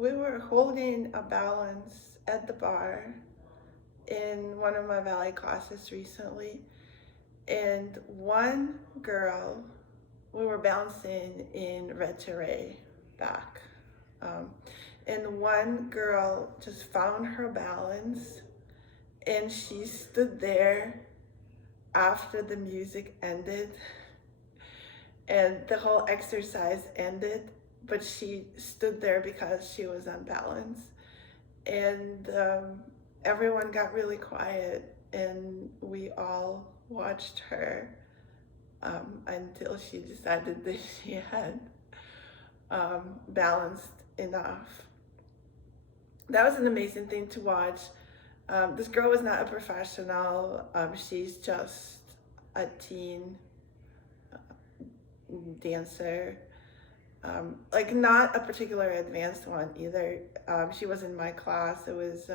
we were holding a balance at the bar in one of my ballet classes recently, and one girl, we were bouncing in retiré back, um, and one girl just found her balance, and she stood there after the music ended and the whole exercise ended, but she stood there because she was unbalanced. And everyone got really quiet, and we all watched her until she decided that she had balanced enough. That was an amazing thing to watch. This girl was not a professional. She's just a teen dancer. Like not a particular advanced one either. She was in my class. It was,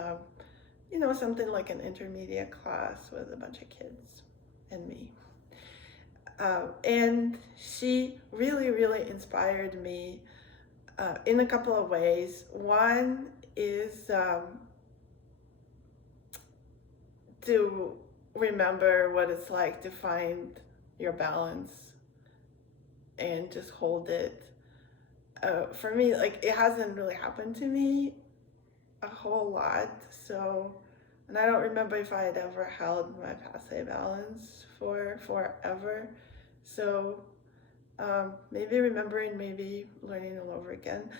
something like an intermediate class with a bunch of kids and me. And she really, really inspired me in a couple of ways. One is to remember what it's like to find your balance and just hold it. For me, like, it hasn't really happened to me a whole lot, so, and I don't remember if I had ever held my passé balance for forever, so maybe remembering, maybe learning all over again.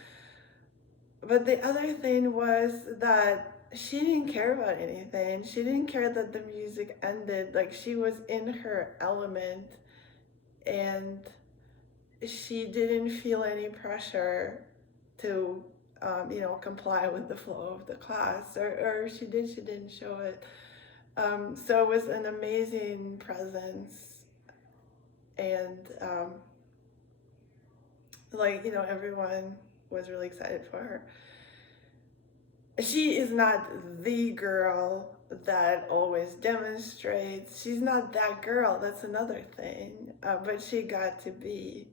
But the other thing was that she didn't care about anything. She didn't care that the music ended. Like, she was in her element, and she didn't feel any pressure to, comply with the flow of the class, or she didn't show it. So it was an amazing presence, and everyone was really excited for her. She is not the girl that always demonstrates. She's not that girl. That's another thing. But she got to be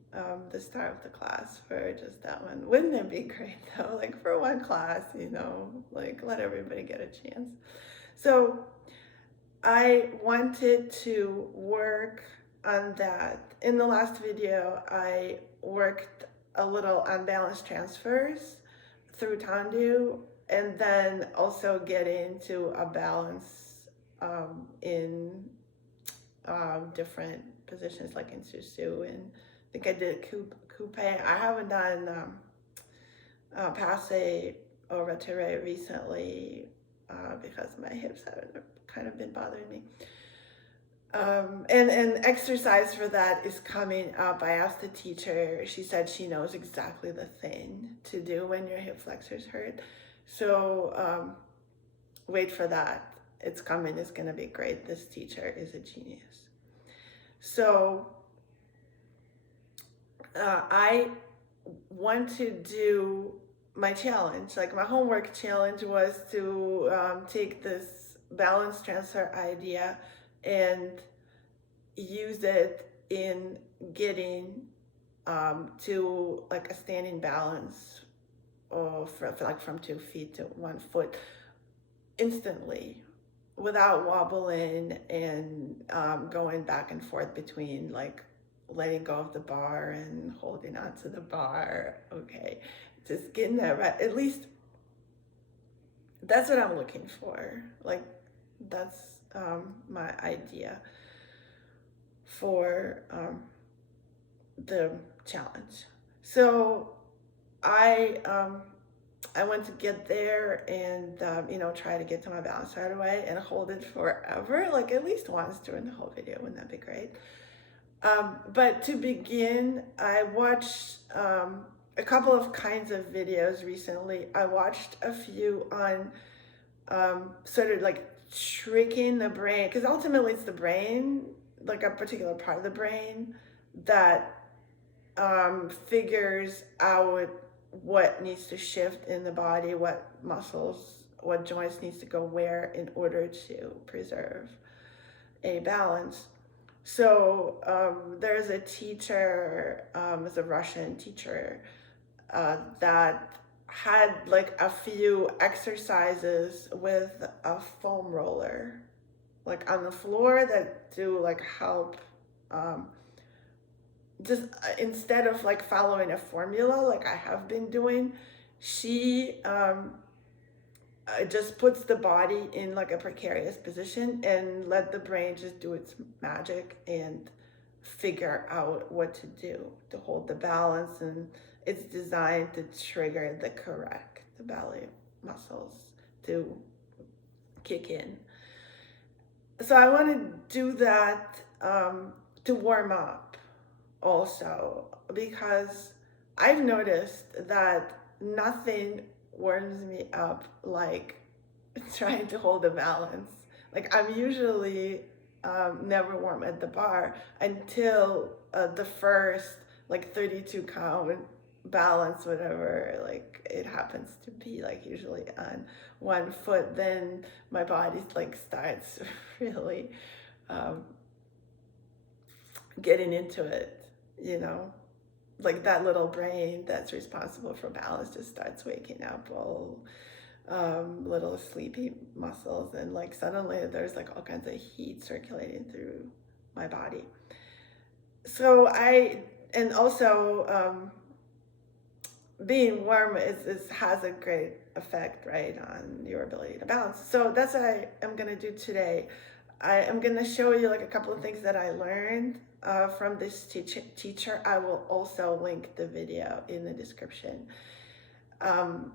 the star of the class for just that one. Wouldn't it be great though? Like, for one class, like, let everybody get a chance. So I wanted to work on that. In the last video, I worked a little on balance transfers through tendu, and then also get into a balance in different positions, like in sous-sus, and I think I did coupé. I haven't done passé or retiré recently because my hips have kind of been bothering me. And exercise for that is coming up. I asked the teacher. She said she knows exactly the thing to do when your hip flexors hurt. So wait for that. It's coming. It's going to be great. This teacher is a genius. So I want to do my challenge. Like, my homework challenge was to take this balance transfer idea and use it in getting to like a standing balance, or from 2 feet to 1 foot instantly, without wobbling and going back and forth between, like, letting go of the bar and holding onto the bar. Okay, just getting that right. At least that's what I'm looking for. Like, that's my idea for the challenge. So I want to get there and try to get to my balance right away and hold it forever, like at least once during the whole video. Wouldn't that be great? But to begin, I watched a couple of kinds of videos recently. I watched a few on sort of like tricking the brain, because ultimately it's the brain, like a particular part of the brain, that figures out what needs to shift in the body, what muscles, what joints needs to go where in order to preserve a balance. So there's a teacher, it's a Russian teacher, that had like a few exercises with a foam roller, like on the floor, that do like help, just instead of like following a formula like I have been doing. She just puts the body in like a precarious position and let the brain just do its magic and figure out what to do to hold the balance. And it's designed to trigger the correct ballet muscles to kick in. So I want to do that to warm up also, because I've noticed that nothing warms me up like trying to hold a balance. Like I'm usually never warm at the bar until the first like 32 count balance, whatever like it happens to be, like usually on one foot. Then my body like starts really getting into it, you know, like that little brain that's responsible for balance just starts waking up, all little sleepy muscles, and like suddenly there's like all kinds of heat circulating through my body. So and also being warm has a great effect, right, on your ability to balance. So that's what I am going to do today. I am going to show you like a couple of things that I learned from this teacher. I will also link the video in the description. On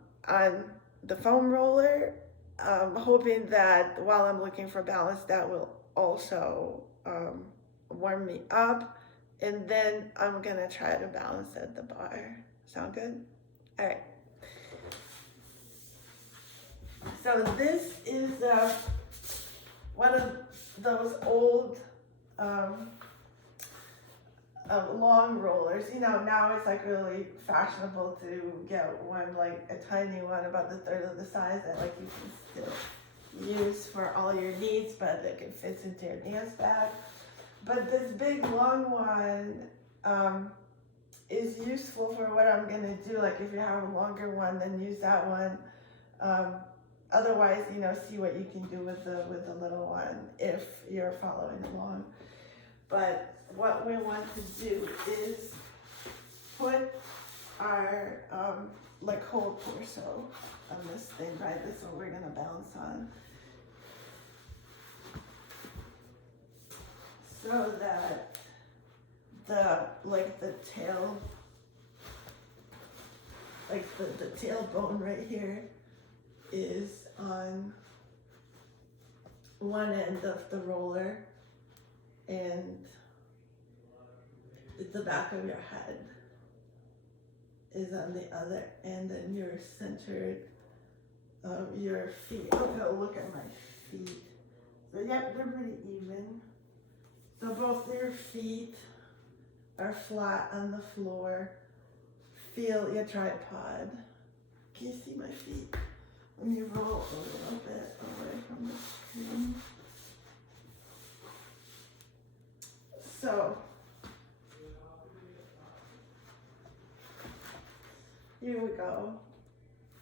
the foam roller, hoping that while I'm looking for balance, that will also warm me up. And then I'm going to try to balance at the bar. Sound good? All right. So this is one of those old long rollers. You know, now it's like really fashionable to get one, like a tiny one about the third of the size, that like you can still use for all your needs, but it can fit into your dance bag. But this big long one is useful for what I'm gonna do. Like if you have a longer one, then use that one. Otherwise, you know, see what you can do with the little one if you're following along. But what we want to do is put our like whole torso on this thing, right? This is what we're gonna balance on, so that the tail, like the tailbone right here is on one end of the roller, and the back of your head is on the other end, and you're centered. Your feet, okay, look at my feet. So yep, they're pretty even. So both your feet are flat on the floor. Feel your tripod. Can you see my feet? Let me roll a little bit away from the screen. So, here we go.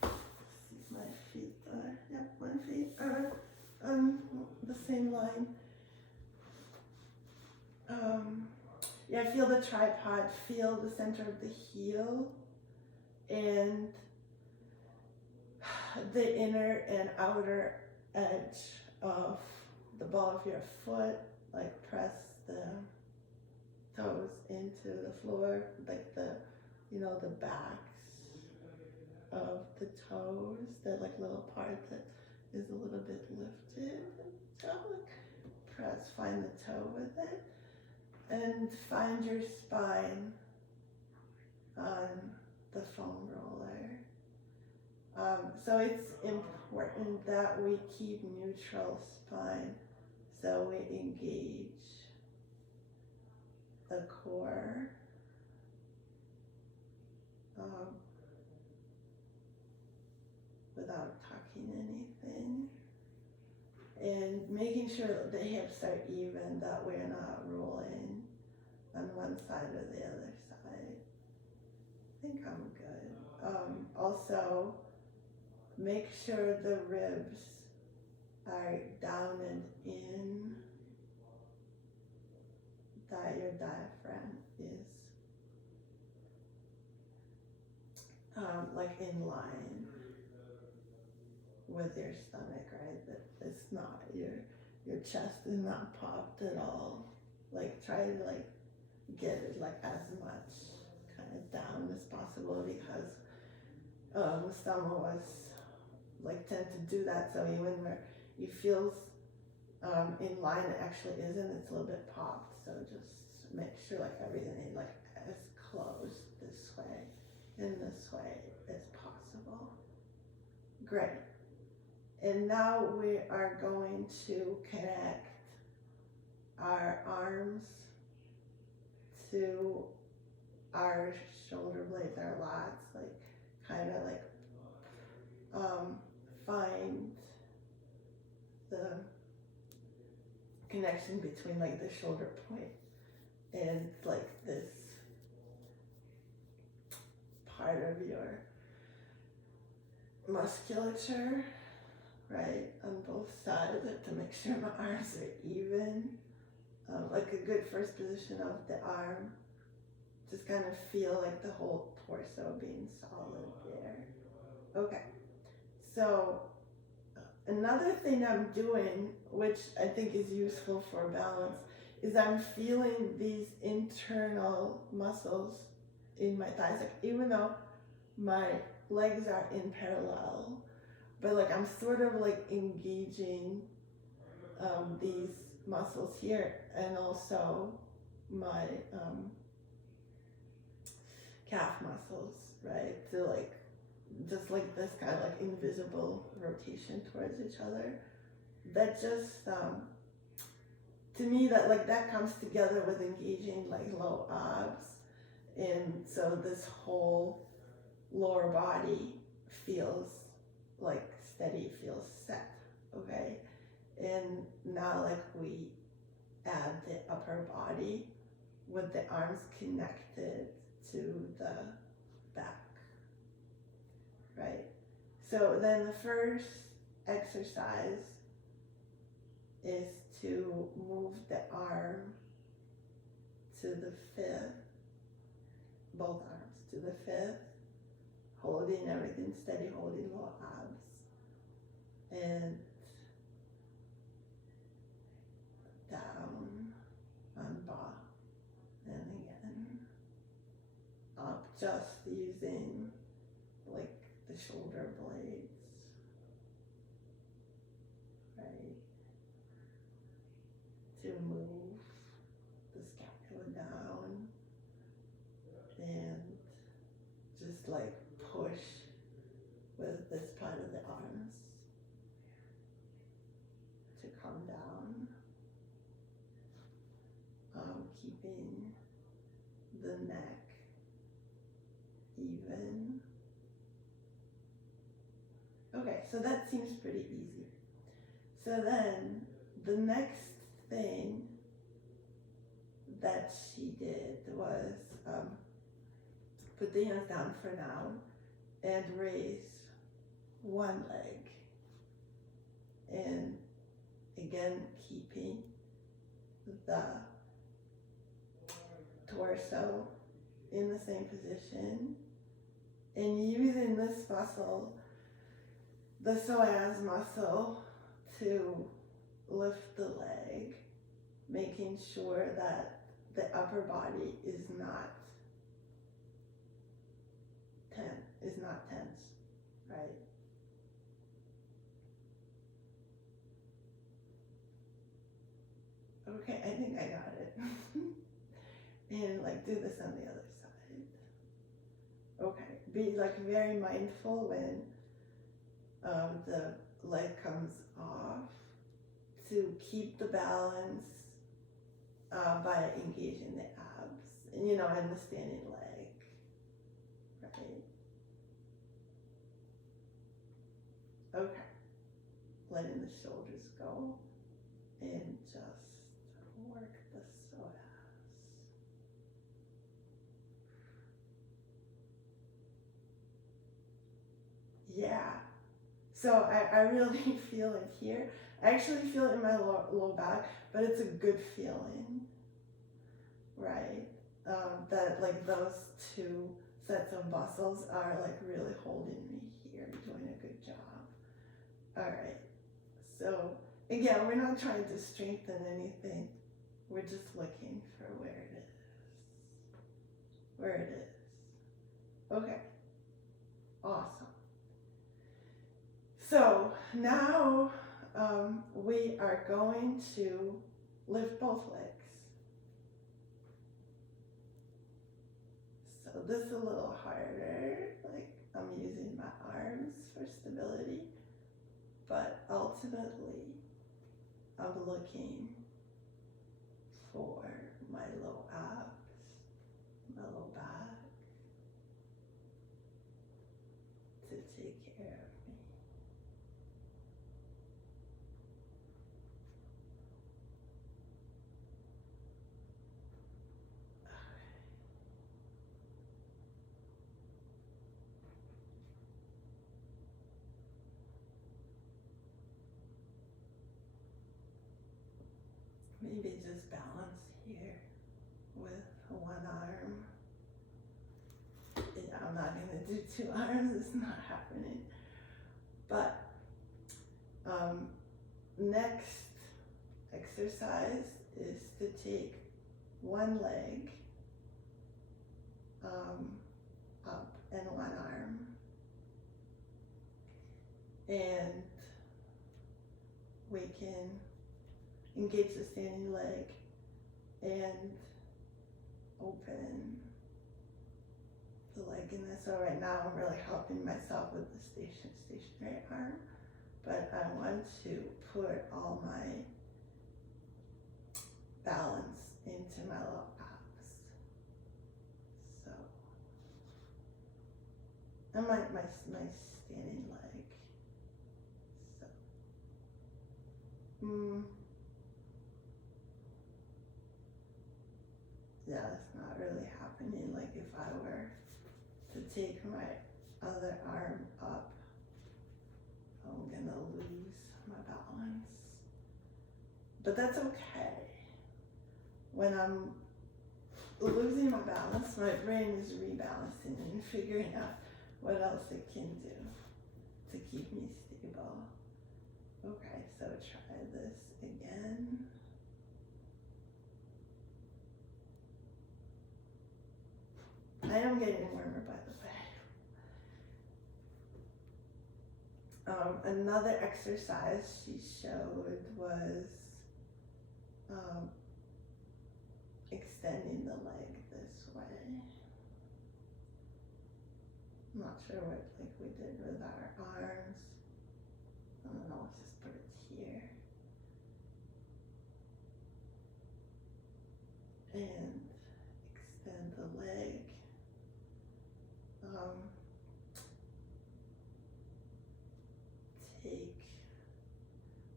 See my feet are, yep, my feet are on the same line. Yeah, feel the tripod, feel the center of the heel, and the inner and outer edge of the ball of your foot. Like press the toes into the floor, like the backs of the toes, the like little part that is a little bit lifted. So like press, find the toe with it, and find your spine on the foam roller. So it's important that we keep neutral spine, so we engage the core. Without tucking anything, and making sure that the hips are even, that we're not rolling on one side or the other side. I think I'm good. Also make sure the ribs are down and in, that your diaphragm is like in line with your stomach, right? That it's not, your chest is not popped at all. Like try to like get it like as much kind of down as possible, because some of us like tend to do that. So even where it feels in line, it actually isn't. It's a little bit popped. So just make sure like everything is like as close this way and this way as possible. Great. And now we are going to connect our arms to our shoulder blades, our lats, like kind of like find the connection between like the shoulder point and like this part of your musculature, right, on both sides, to make sure my arms are even. Like a good first position of the arm, just kind of feel like the whole torso being solid there. Okay, so another thing I'm doing, which I think is useful for balance, is I'm feeling these internal muscles in my thighs, like even though my legs are in parallel, but like I'm sort of like engaging these muscles here, and also my calf muscles, right? So like just like this kind of like invisible rotation towards each other. That just to me, that like that comes together with engaging like low abs, and so this whole lower body feels like steady, feels set. Okay, and now like we add the upper body with the arms connected to the back, right? So then the first exercise is to move the arm to the fifth, both arms to the fifth, holding everything steady, holding low abs, and down on ba, and again up, just using like the shoulder blades, right, to move the scapula down and just like push with this part of the arms to come down, keeping the neck even. Okay, so that seems pretty easy. So then the next thing that she did was put the hands down for now and raise one leg, and again keeping the torso in the same position, and using this muscle, the psoas muscle, to lift the leg, making sure that the upper body is not tense, right? Okay, I think I got it. And like do this on the other side. Okay, be like very mindful when the leg comes off, to keep the balance by engaging the abs, and and the standing leg, right? Okay, letting the shoulders go and just work the psoas. Yeah. So I really feel it here. I actually feel it in my low back, but it's a good feeling, right? That like those two sets of muscles are like really holding me here, doing a good job. All right. So again, we're not trying to strengthen anything. We're just looking for where it is. Where it is. Okay. Awesome. So now we are going to lift both legs. So this is a little harder. Like I'm using my arms for stability, but ultimately I'm looking for my low abs, my low back to take care of me. Maybe just balance here with one arm. Yeah, I'm not gonna do two arms, it's not happening. But next exercise is to take one leg up and one arm, and we can engage the standing leg and open the leg in this. So right now I'm really helping myself with the stationary arm, but I want to put all my balance into my low abs. So, and my standing leg. So, yeah, it's not really happening. Like if I were to take my other arm up, I'm gonna lose my balance. But that's okay. When I'm losing my balance, my brain is rebalancing and figuring out what else it can do to keep me stable. Okay, so try this again. I am getting warmer, by the way. Another exercise she showed was extending the leg this way. I'm not sure what like we did with our arms. I don't know, let's just put it here. And extend the leg.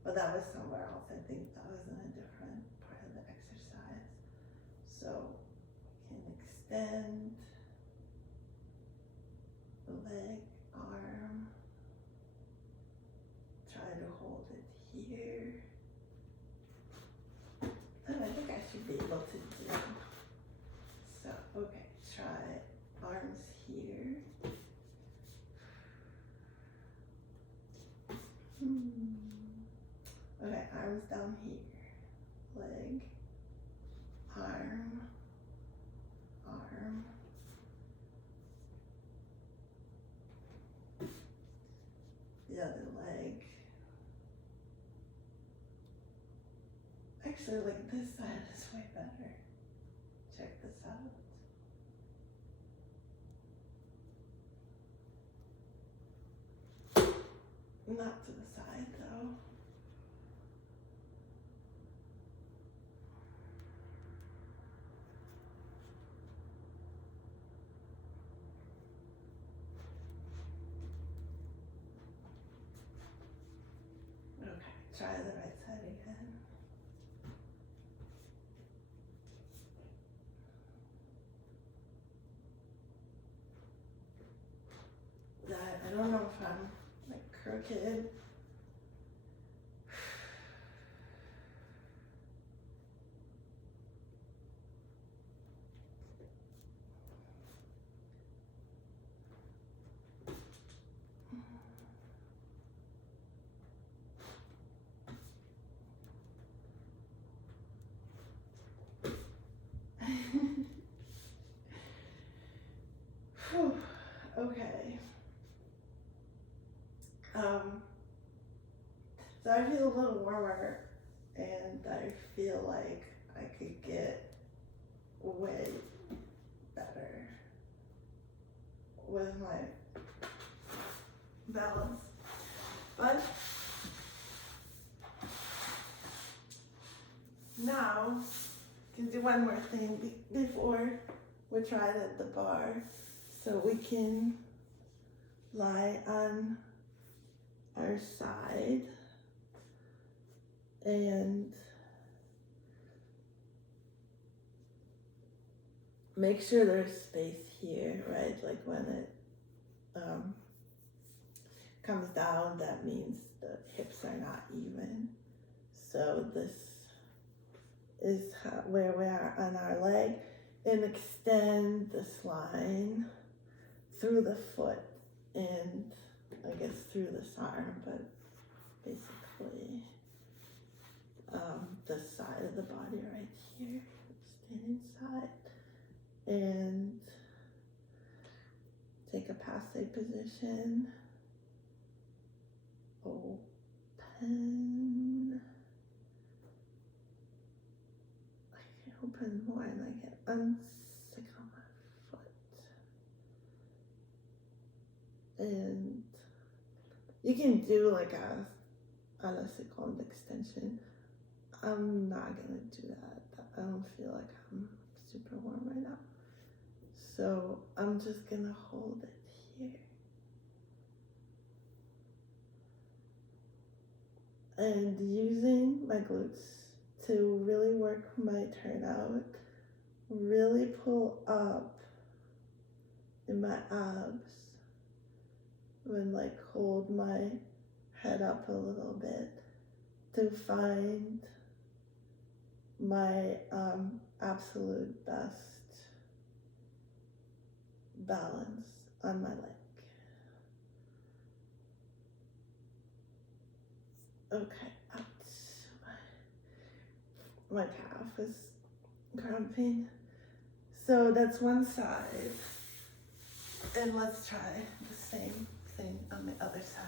Well, that was somewhere else. I think that was in a different part of the exercise. So we can extend the leg, arm, try to hold it here. And I think I should be able to do. So, okay, try arms here. Okay, arms down here, leg, arm, arm. The other leg. Actually, like this side is way better. Check this out. Not to the side though. Okay, try the right side again. I don't know if I'm a kid. Okay. So I feel a little warmer, and I feel like I could get way better with my balance. But now, can do one more thing before we try it at the bar. So we can lie on our side and make sure there's space here, right? Like when it comes down, that means the hips are not even. So this is where we are on our leg, and extend this line through the foot and I guess through this arm, but basically the side of the body right here. Stand inside and take a passé position. Open. I can open more and I get unstick on my foot. And you can do like a second extension. I'm not gonna do that. I don't feel like I'm super warm right now. So I'm just gonna hold it here. And using my glutes to really work my turnout, really pull up in my abs, and like hold my head up a little bit to find my absolute best balance on my leg. Okay, ouch. My calf is cramping. So that's one side. And let's try the same thing on the other side.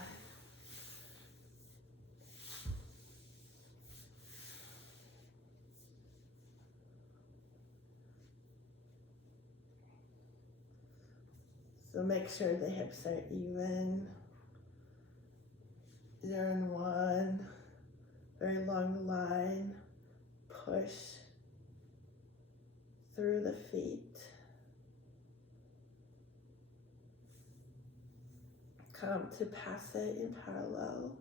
So make sure the hips are even. 0 and 1. Very long line. Push through the feet. Come to passé in parallel.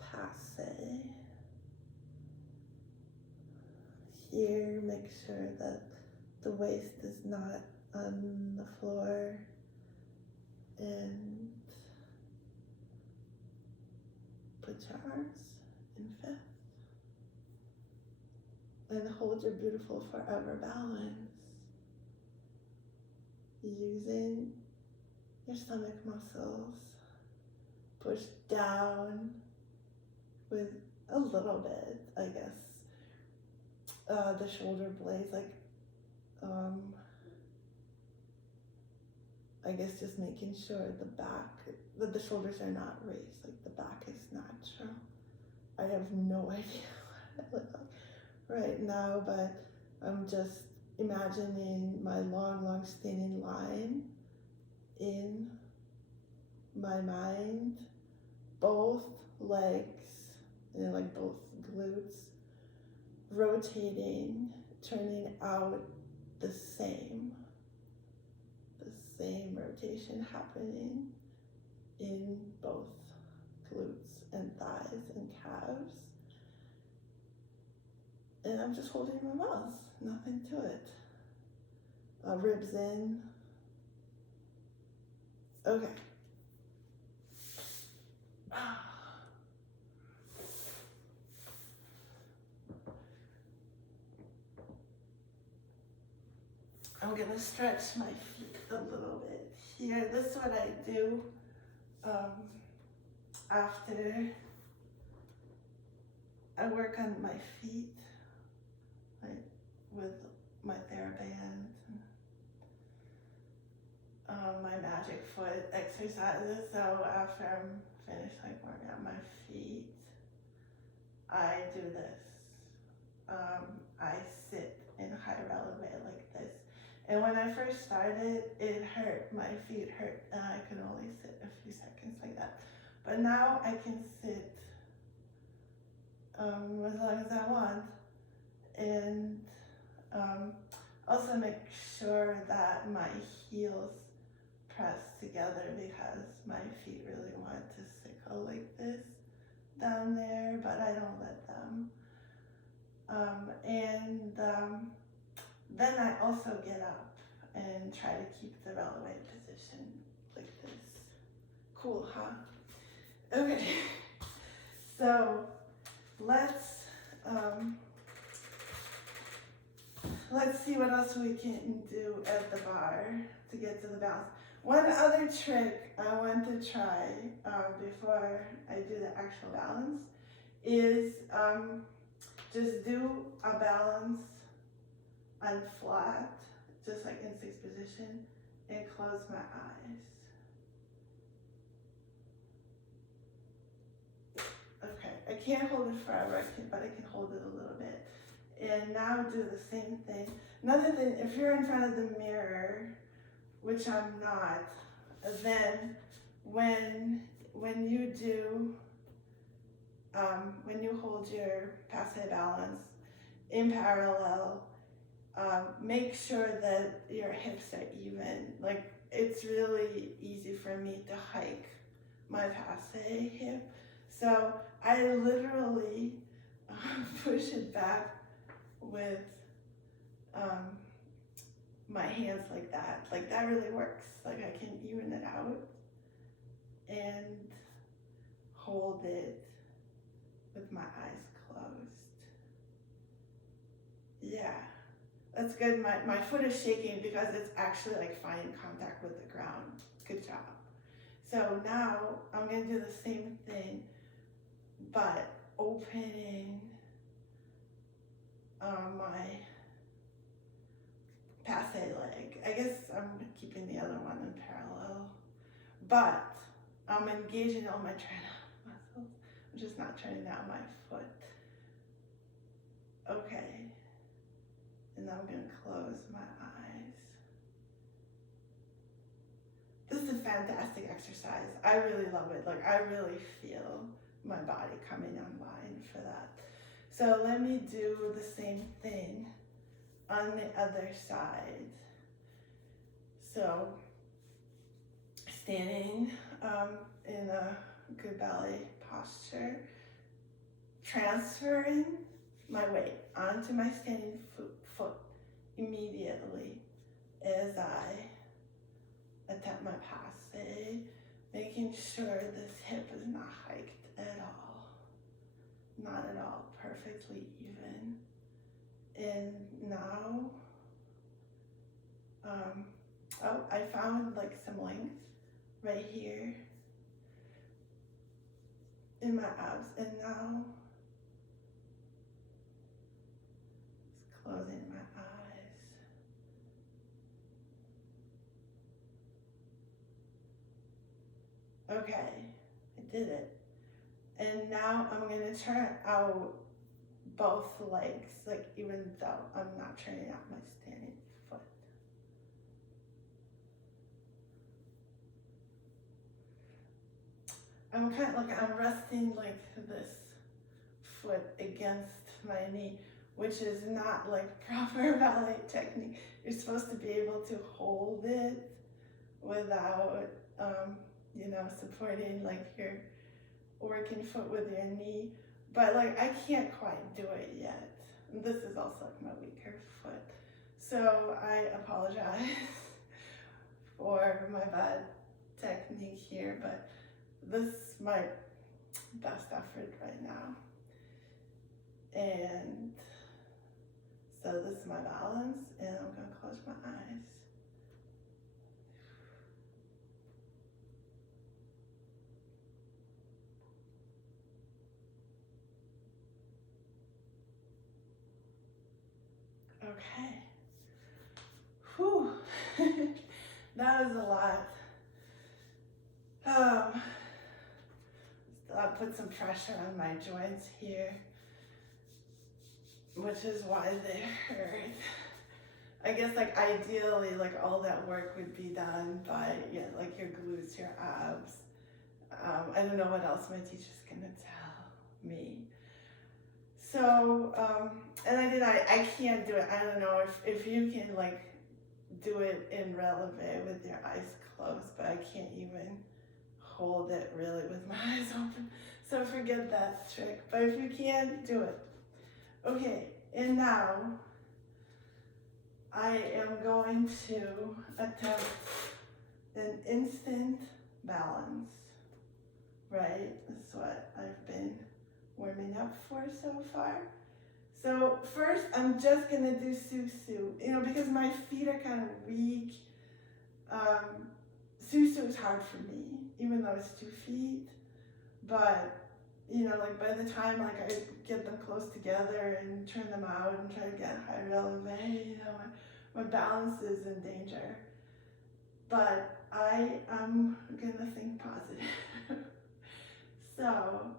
Passé. Here, make sure that the waist is not on the floor, and put your arms in fifth and hold your beautiful forever balance using your stomach muscles. Push down with a little bit, I guess, the shoulder blades, like I guess just making sure the back, that the shoulders are not raised, like the back is natural. I have no idea what I look like right now, but I'm just imagining my long standing line in my mind, both legs, and like both glutes, rotating, turning out the same rotation happening in both glutes and thighs and calves. And I'm just holding my mouth, nothing to it. Ribs in. Okay. gonna stretch my feet a little bit here. This is what I do after I work on my feet, like with my TheraBand, my magic foot exercises. So after I'm finished like working on my feet, I do this. I sit in high relevé like this. And when I first started, it hurt, my feet hurt, and I could only sit a few seconds like that. But now I can sit as long as I want, and also make sure that my heels press together, because my feet really want to sickle like this down there, but I don't let them. Then I also get up and try to keep the relevé position like this. Cool, huh? Okay, so let's see what else we can do at the bar to get to the balance. One other trick I want to try before I do the actual balance is just do a balance on flat, just like in sixth position, and close my eyes. Okay, I can't hold it forever, but I can hold it a little bit. And now do the same thing. Another thing, if you're in front of the mirror, which I'm not, then when you do, when you hold your passé balance in parallel, make sure that your hips are even. Like, it's really easy for me to hike my passé hip. So I literally push it back with my hands like that. Like, that really works. Like, I can even it out and hold it with my eyes closed. Yeah, that's good. My foot is shaking because it's actually like fine contact with the ground. Good job. So now I'm gonna do the same thing, but opening my passé leg. I guess I'm keeping the other one in parallel, but I'm engaging all my turnout muscles. I'm just not turning out my foot. Okay, and I'm gonna close my eyes. This is a fantastic exercise. I really love it. Like, I really feel my body coming online for that. So let me do the same thing on the other side. So standing in a good ballet posture, transferring my weight onto my standing foot immediately as I attempt my passé, making sure this hip is not hiked at all. Not at all, perfectly even. And now, I found like some length right here in my abs, and now just closing my eyes. Okay, I did it. And now I'm gonna turn out both legs, like, even though I'm not turning out my standing foot. I'm kind of like, I'm resting like this foot against my knee, which is not like proper ballet technique. You're supposed to be able to hold it without, supporting like your working foot with your knee. But like, I can't quite do it yet. This is also like my weaker foot. So I apologize for my bad technique here, but this is my best effort right now. And So this is my balance, and I'm going to close my eyes. Okay. Whew. That was a lot. I put some pressure on my joints here, which is why they hurt. I guess like ideally, like all that work would be done by like your glutes, your abs. I don't know what else my teacher's gonna tell me. So, and I can't do it. I don't know if you can like do it in relevé with your eyes closed, but I can't even hold it really with my eyes open. So forget that trick, but if you can, do it. Okay, and now I am going to attempt an instant balance, right? That's what I've been warming up for so far. So first, I'm just gonna do sous-sus, because my feet are kind of weak. Sous-sus is hard for me, even though it's 2 feet. But, like by the time like I get them close together and turn them out and try to get high relevé, my balance is in danger. But I am gonna think positive. So,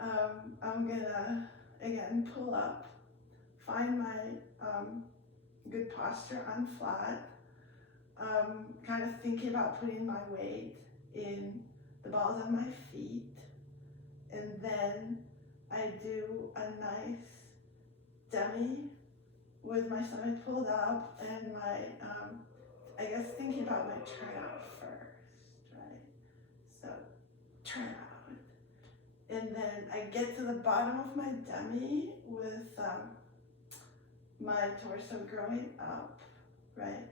I'm gonna, again, pull up, find my good posture on flat, kind of thinking about putting my weight in the balls of my feet, and then I do a nice demi with my stomach pulled up and my, I guess thinking about my turnout first, right? So, turnout. And then I get to the bottom of my demi with my torso growing up, right?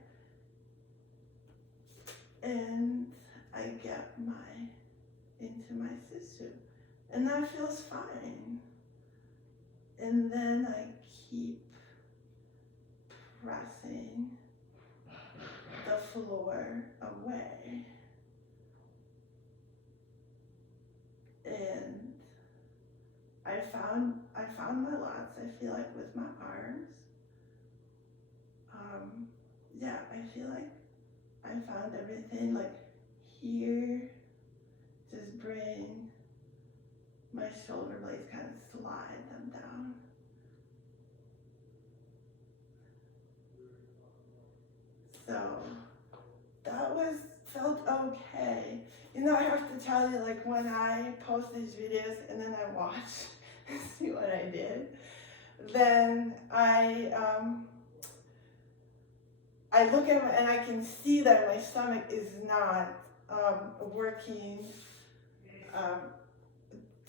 And I get into my sous-sus. And that feels fine. And then I keep pressing the floor away. And I found my lats, I feel like, with my arms. I feel like I found everything, like here, just bring my shoulder blades, kind of slide them down. So that felt okay. I have to tell you, like when I post these videos and then I watch and see what I did, then I look at it and I can see that my stomach is not working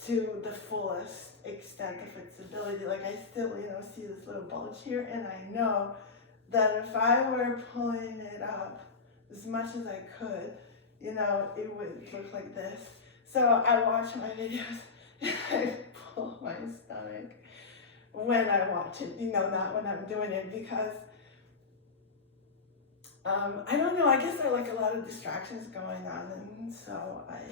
to the fullest extent of its ability. Like I still, see this little bulge here, and I know that if I were pulling it up as much as I could, it would look like this. So I watch my videos and I pull my stomach when I watch it, not when I'm doing it, because I don't know, I guess there are like a lot of distractions going on, and so I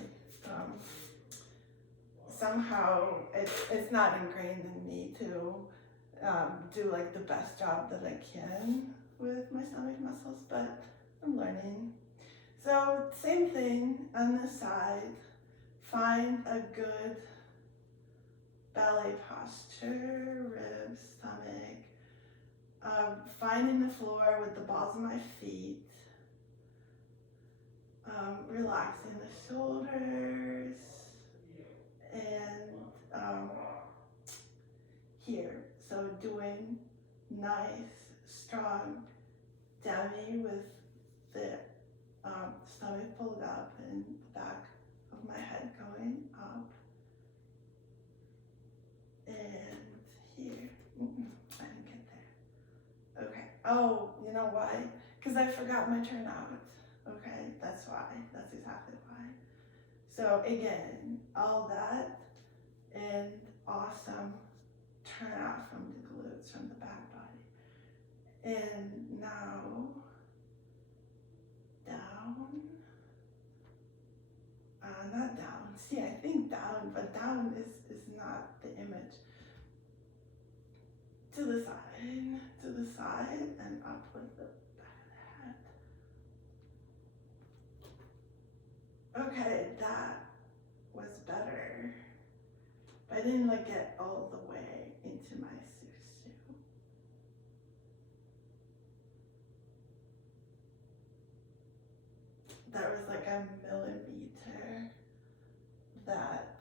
somehow it's not ingrained in me to do like the best job that I can with my stomach muscles, but I'm learning. So same thing on this side, find a good ballet posture, ribs, stomach, finding the floor with the balls of my feet, relaxing the shoulders, and here, so doing nice, strong demi with the stomach pulled up and the back of my head going up. And here, I didn't get there. Okay, oh, you know why? Because I forgot my turnout. Okay, that's why, that's exactly why. So again, all that and awesome turnout from the glutes, from the back body. And now down, not down. See, I think down, but down is not the image. To the side, and up with the back of the head. Okay, that was better. But I didn't like get all the way into my sous-sus. There was like a millimeter that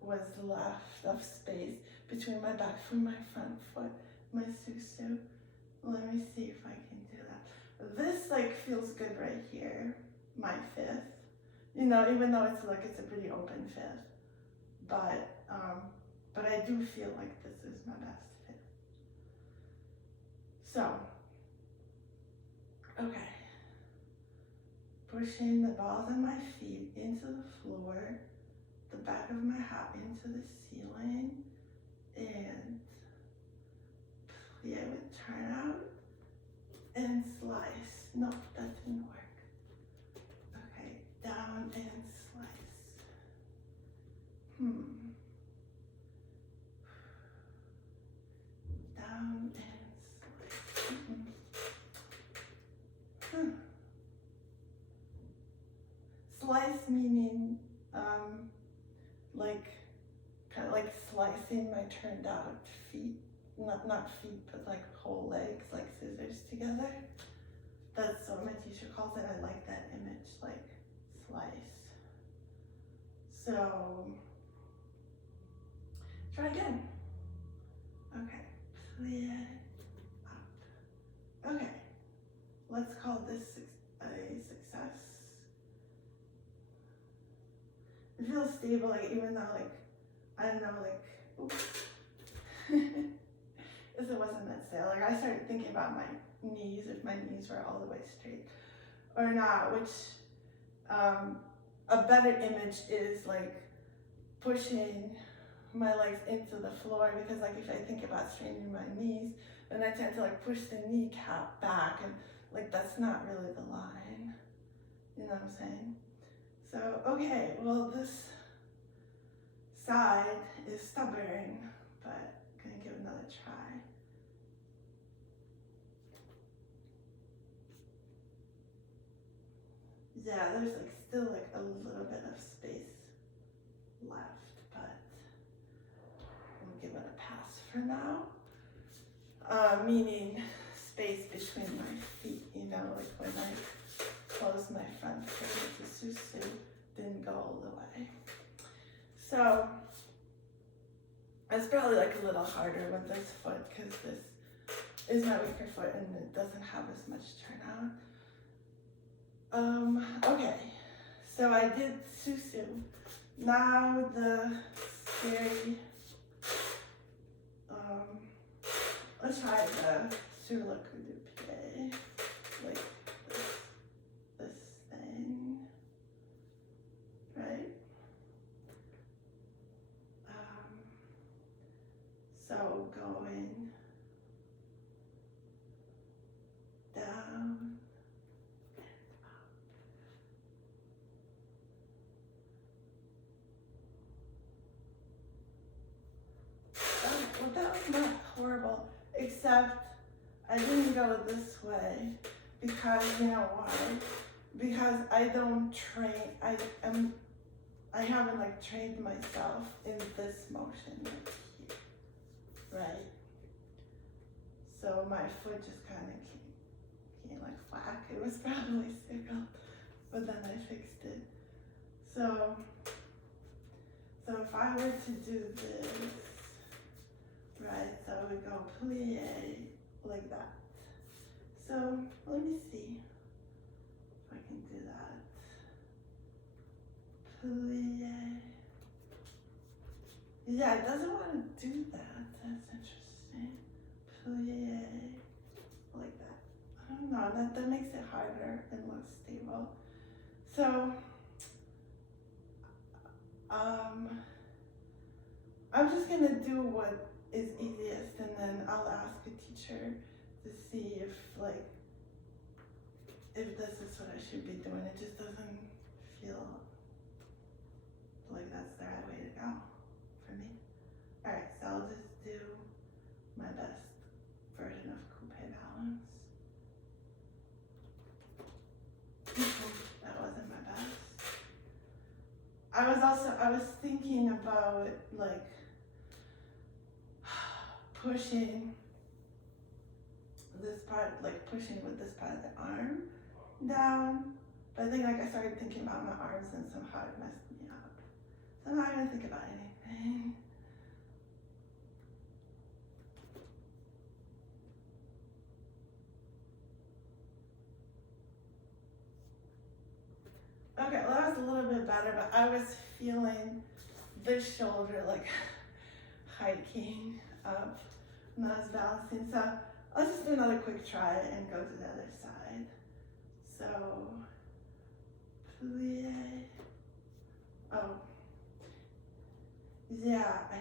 was left of space between my back foot and my front foot, my sous-sus. Let me see if I can do that. This like feels good right here, my fifth. You know, even though it's a pretty open fifth, but I do feel like this is my best fit. So, okay. Pushing the balls of my feet into the floor, the back of my hat into the ceiling, and plie with turnout and slice. No, that didn't work. Okay, down and slice. Down and slice. Slice meaning like kind of like slicing my turned out feet, not feet, but like whole legs, like scissors together. That's what my teacher calls it. I like that image, like slice. So try again. Okay, plie up. Okay, let's call this a success. It feels stable, like even though like, I don't know, like, oops. If it wasn't that still, like I started thinking about my knees, if my knees were all the way straight or not, which a better image is like pushing my legs into the floor, because like if I think about straightening my knees, then I tend to like push the kneecap back, and like that's not really the line, you know what I'm saying? So, okay, well this side is stubborn, but I'm gonna give it another try. Yeah, there's like still like a little bit of space left, but I'll give it a pass for now. Meaning space between my feet, you know, like when I closed my front foot with the sous-sus, didn't go all the way. So it's probably like a little harder with this foot because this is my weaker foot and it doesn't have as much turnout. Okay, so I did sous-sus. Now the scary, let's try the sur le coup de pied, like this thing, right? So going down and up. Well, that was not horrible, except I didn't go this way because, you know why? Because I don't train, I haven't like trained myself in this motion like here, right? So my foot just kind of came like whack. It was probably circled, but then I fixed it. So if I were to do this, right, so we go plie like that. So let me see if I can do that. Plie. Yeah, it doesn't want to do that. That's interesting. Plie like that. I don't know, that makes it harder and less stable. So I'm just gonna do what is easiest, and then I'll ask a teacher to see if this is what I should be doing. It just doesn't feel like that's the right way to go for me. Alright, so I'll just do my best version of coupé balance. That wasn't my best. I was thinking about like pushing this part, like pushing with this part of the arm down. But I think like I started thinking about my arms and somehow it messed me up. So I'm not gonna think about anything. Okay, well that was a little bit better, but I was feeling the shoulder like hiking up when I was balancing. So let's just do another quick try and go to the other side. So, plie. Oh, yeah, I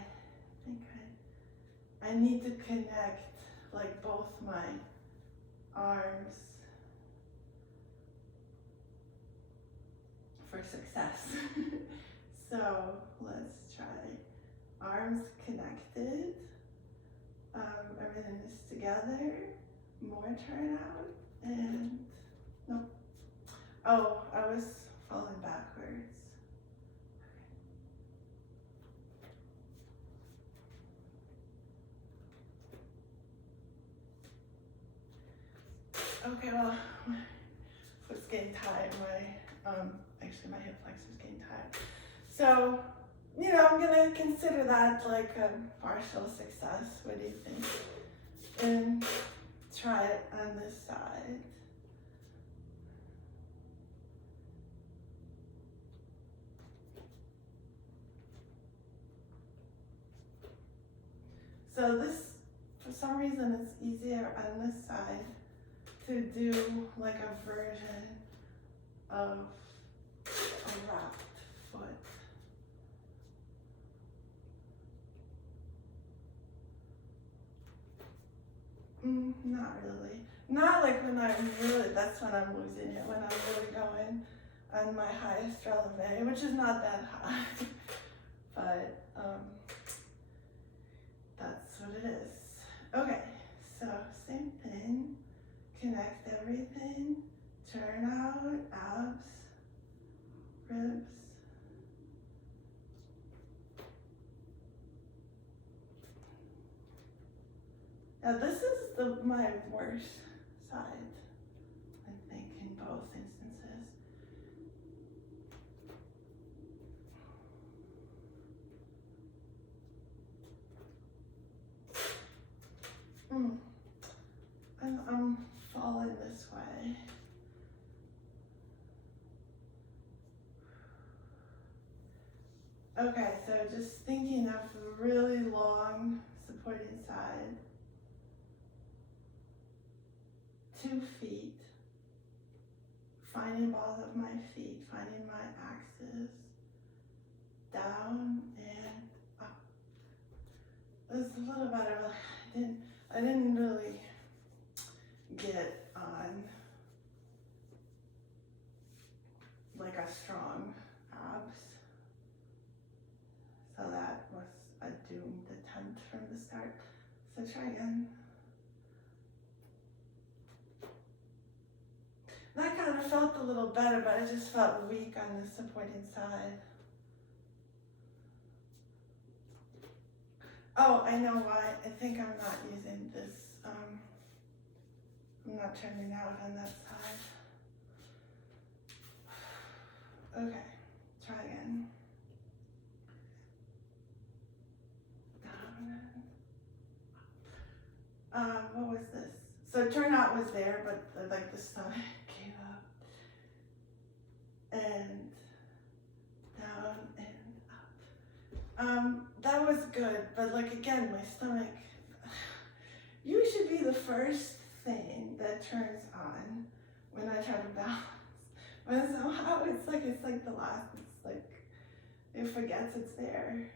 think I need to connect like both my arms for success. So let's try arms connected. Everything is together. More turnout and no. Oh, I was falling backwards. Okay, well, my foot's getting tired. Actually my hip flexor is getting tired. So, you know, I'm gonna consider that like a partial success. What do you think? And try it on this side. So this, for some reason, it's easier on this side to do like a version of a wrapped foot. Not really. Not like when I'm really, that's when I'm losing it, when I'm really going on my highest relevé, which is not that high, but that's what it is. Okay, so same thing, connect everything, turn out, abs, ribs. Now this is my worst side, I think, in both instances. I'm falling this way. Okay, so just thinking of a really long supporting side. 2 feet, finding balls of my feet, finding my axis, down and up. It was a little better. I didn't really get on like a strong abs. So that was a doomed attempt from the start. So try again. That kind of felt a little better, but I just felt weak on the supporting side. Oh, I know why. I think I'm not using this. I'm not turning out on that side. Okay, try again. Down and up. What was this? So turnout was there, but like the stomach came up. And down and up. That was good, but like again, my stomach, you should be the first thing that turns on when I try to balance. But somehow it's like the last, it's like, it forgets it's there.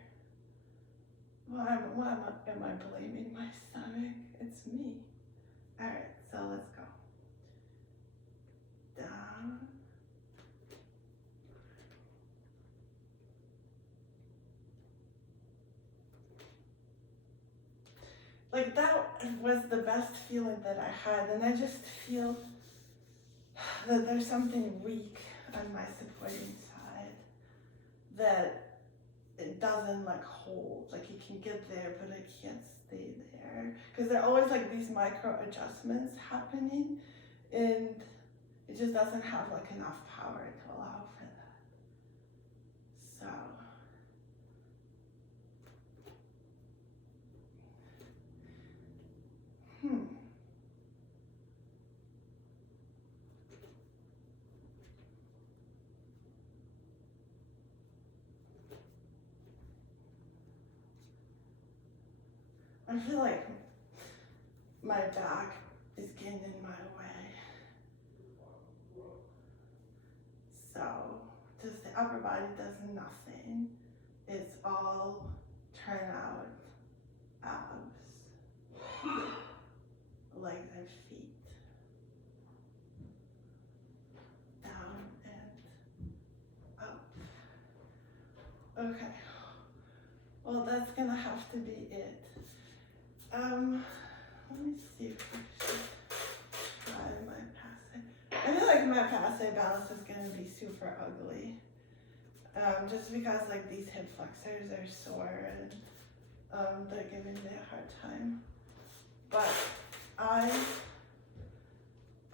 Why am I blaming my stomach? It's me. Alright, so let's go. Down. Like that was the best feeling that I had, and I just feel that there's something weak on my supporting side that it doesn't like hold. Like it can get there, but it can't stay there. Because there are always like these micro adjustments happening, and it just doesn't have like enough power to allow for that. So. I feel like my back is getting in my way. So, just the upper body does nothing. It's all turnout, abs, legs and feet. Down and up. Okay. Well, that's gonna have to be it. Let me see if I should try my passé. I feel like my passé balance is gonna be super ugly. Just because like these hip flexors are sore and they're giving me a hard time. But I'm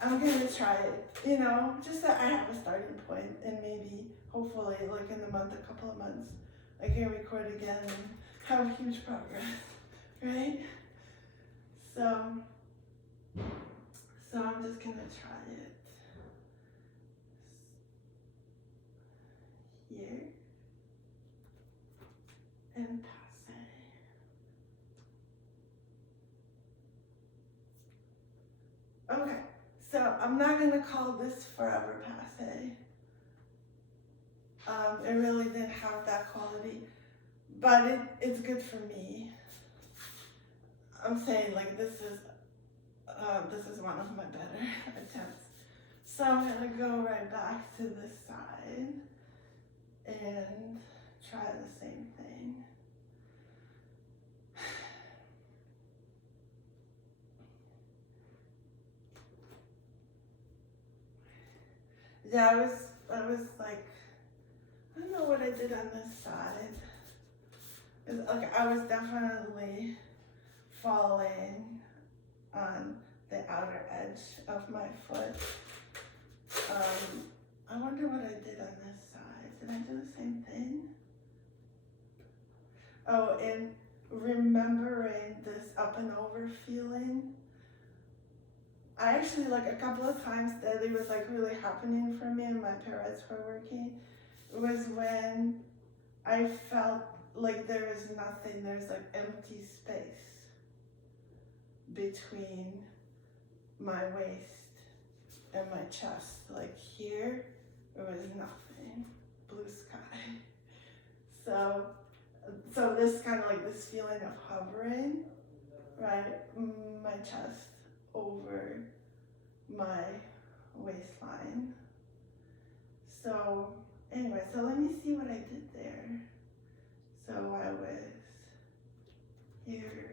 gonna try it, you know, just that I have a starting point, and maybe hopefully like in a couple of months, I can record again and have huge progress, right? So I'm just gonna try it here and passé. Okay, so I'm not gonna call this forever passé. It really didn't have that quality, but it's good for me. I'm saying like this is one of my better attempts. So I'm gonna go right back to this side and try the same thing. Yeah, I was like, I don't know what I did on this side. Okay, I was definitely falling on the outer edge of my foot. I wonder what I did on this side. Did I do the same thing? Oh, and remembering this up and over feeling. I actually, like a couple of times that it was like really happening for me and my parents were working. It was when I felt like there is nothing, there's like empty space between my waist and my chest. Like here, there was nothing, blue sky. So this kind of like this feeling of hovering, right? My chest over my waistline. So anyway, so let me see what I did there. So I was here.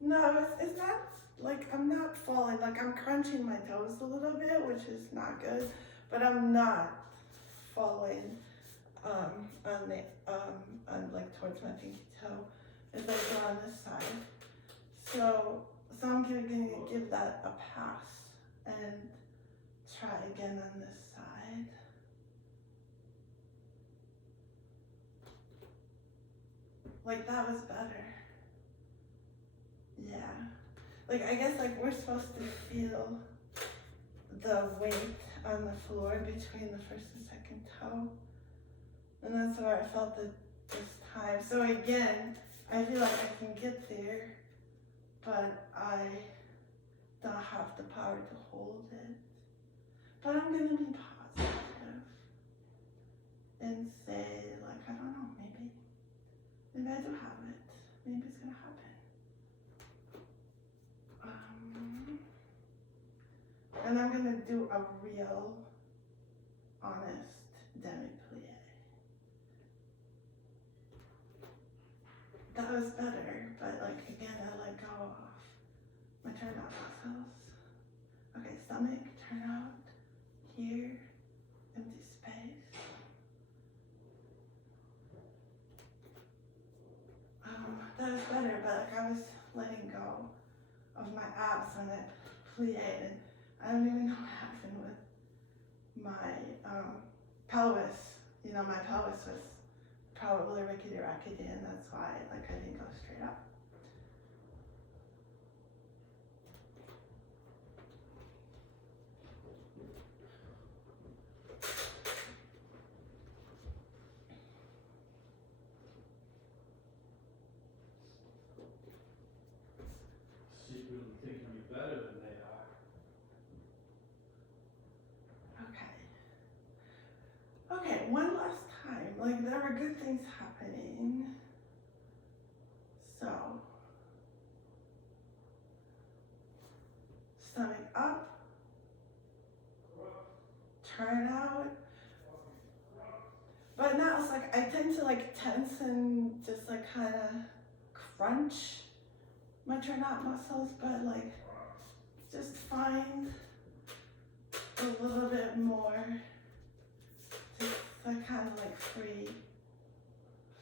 No, it's not like I'm not falling, like I'm crunching my toes a little bit, which is not good, but I'm not falling on like towards my pinky toe as I go on this side. So I'm gonna give that a pass and try again on this side. Like that was better. Yeah. Like I guess like we're supposed to feel the weight on the floor between the first and second toe. And that's where I felt it this time. So again, I feel like I can get there, but I don't have the power to hold it. But I'm gonna be positive and say like, I don't know, maybe I do have it. maybe it's gonna happen. And I'm gonna do a real, honest demi-plie. That was better, but like again, I let go of my turnout muscles. Okay, stomach, turnout, here, empty space. That was better, but like I was letting go of my abs when I plied, and I don't even know what happened with my pelvis. You know, my pelvis was probably rickety-rackety, and that's why like I didn't go straight up. Secretly thinking you're better than they are. Okay, one last time. Like there were good things happening. So, stomach up, turn out. But now it's like I tend to like tense and just like kind of crunch my turnout muscles, but like just find a little bit more, just like kind of like free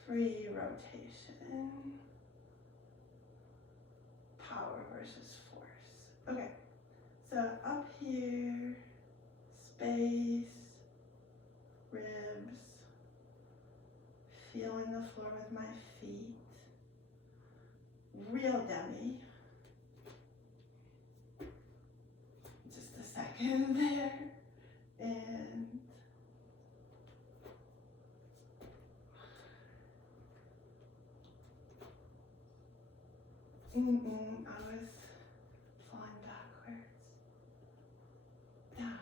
rotation, power versus force. Okay, so up here, space, ribs, feeling the floor with my feet, real demi. Just a second there, and I was falling backwards, down,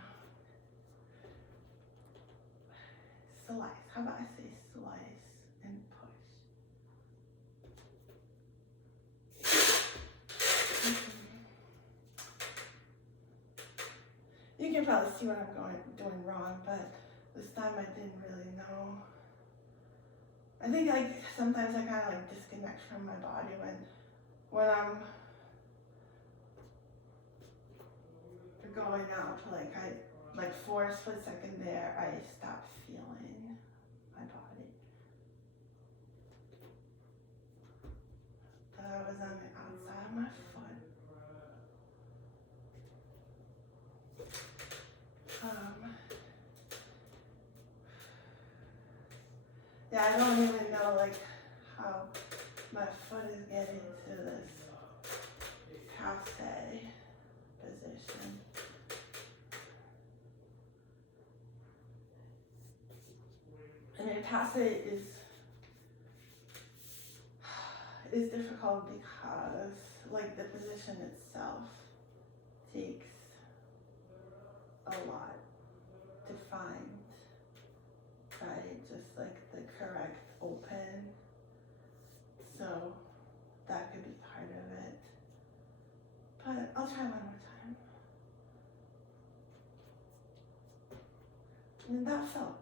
slice, how about I say slice and push. You can probably see what I'm doing wrong, but this time I didn't really know. I think like sometimes I kind of like disconnect from my body when I'm going out, like for a split second there, I stop feeling my body. But I was on the outside of my foot. Yeah, I don't even know like how my foot is getting to this passé position. I mean, passé is difficult because like the position itself takes a lot to find, right? Just like the correct open. So that could be part of it. But I'll try one more time. And that felt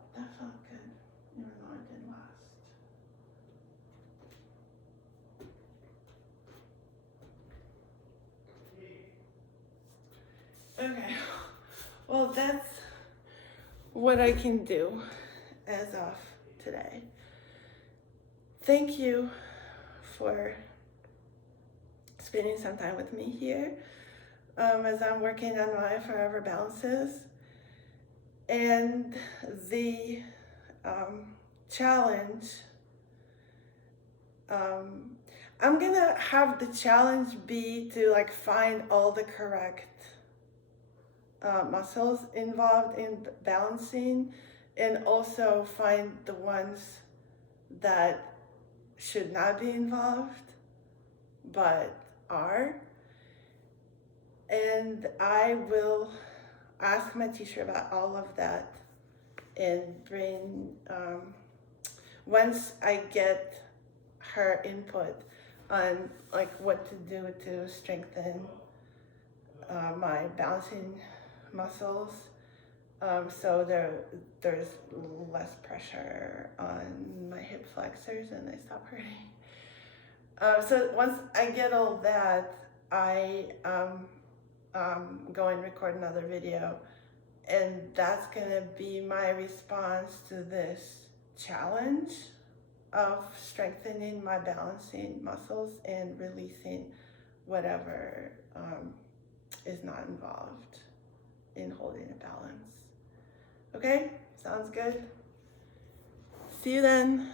good, even though it didn't last. Okay, well that's what I can do as of today. Thank you for spending some time with me here as I'm working on my forever balances. And the challenge, I'm gonna have the challenge be to like find all the correct muscles involved in balancing, and also find the ones that should not be involved but are. And I will ask my teacher about all of that and bring, once I get her input, on like what to do to strengthen my balancing muscles. So there's less pressure on my hip flexors and they stop hurting. So once I get all that, I go and record another video, and that's gonna be my response to this challenge of strengthening my balancing muscles and releasing whatever is not involved in holding a balance. Okay, sounds good. See you then.